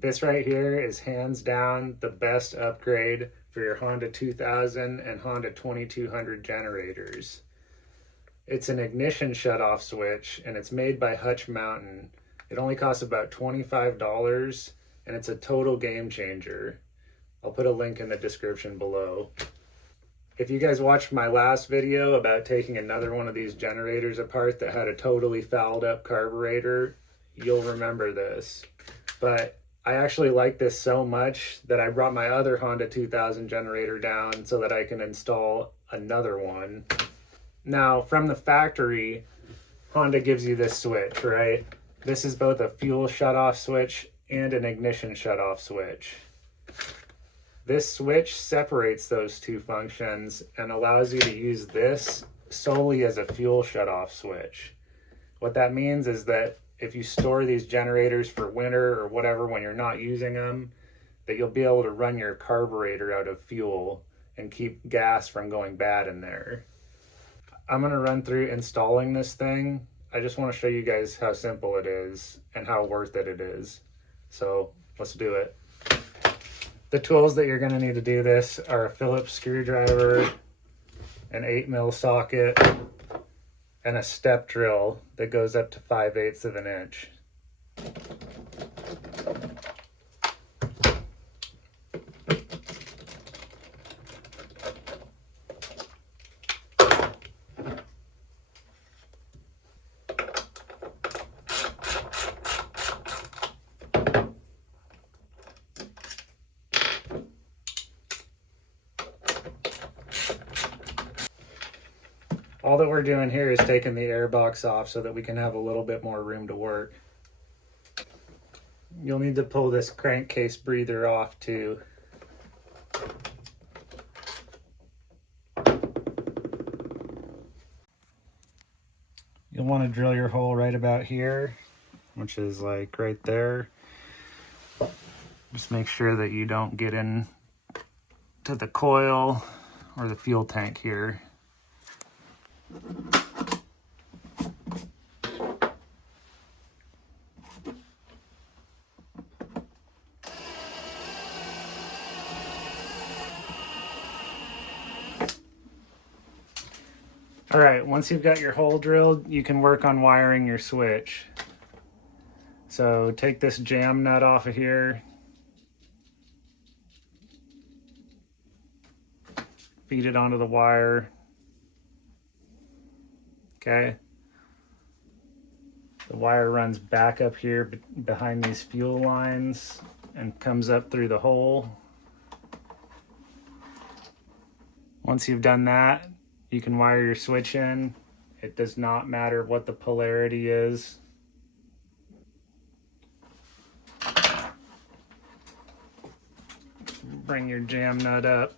This right here is hands down the best upgrade for your Honda 2000 and Honda 2200 generators. It's an ignition shutoff switch and it's made by Hutch Mountain. It only costs about $25 and it's a total game changer. I'll put a link in the description below. If you guys watched my last video about taking another one of these generators apart that had a totally fouled up carburetor, you'll remember this. But I actually like this so much that I brought my other Honda 2000 generator down so that I can install another one. Now, from the factory, Honda gives you this switch, right? This is both a fuel shutoff switch and an ignition shutoff switch. This switch separates those two functions and allows you to use this solely as a fuel shutoff switch. What that means is that if you store these generators for winter or whatever when you're not using them, that you'll be able to run your carburetor out of fuel and keep gas from going bad in there. I'm going to run through installing this thing. I just want to show you guys how simple it is and how worth it is. So let's do it. The tools that you're going to need to do this are a Phillips screwdriver, an 8mm socket, and a step drill that goes up to 5/8 of an inch. All that we're doing here is taking the air box off so that we can have a little bit more room to work. You'll need to pull this crankcase breather off too. You'll want to drill your hole right about here, which is like right there. Just make sure that you don't get in to the coil or the fuel tank here. All right, once you've got your hole drilled, you can work on wiring your switch. So take this jam nut off of here. Feed it onto the wire. Okay. The wire runs back up here behind these fuel lines and comes up through the hole. Once you've done that, you can wire your switch in. It does not matter what the polarity is. Bring your jam nut up.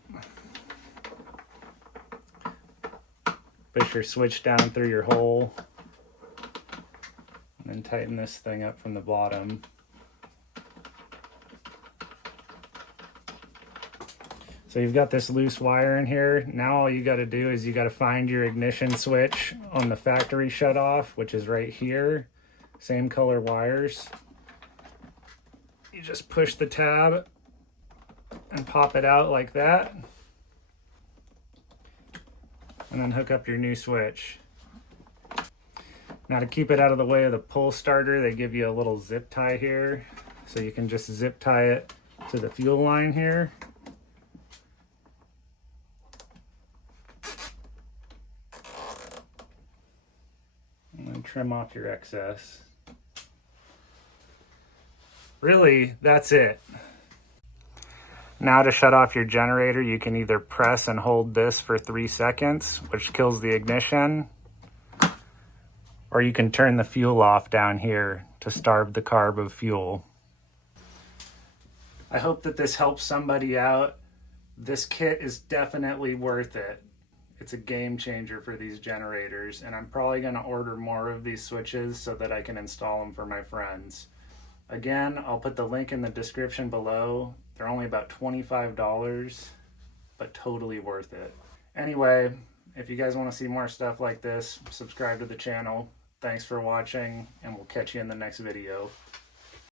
Push your switch down through your hole. And then tighten this thing up from the bottom. So you've got this loose wire in here. Now all you got to do is you got to find your ignition switch on the factory shutoff, which is right here. Same color wires. You just push the tab and pop it out like that. And then hook up your new switch. Now to keep it out of the way of the pull starter, they give you a little zip tie here. So you can just zip tie it to the fuel line here. And then trim off your excess. Really, that's it. Now to shut off your generator, you can either press and hold this for 3 seconds, which kills the ignition, or you can turn the fuel off down here to starve the carb of fuel. I hope that this helps somebody out. This kit is definitely worth it. It's a game changer for these generators, and I'm probably going to order more of these switches so that I can install them for my friends. Again, I'll put the link in the description below. They're only about $25, but totally worth it. Anyway, if you guys want to see more stuff like this, subscribe to the channel. Thanks for watching, and we'll catch you in the next video.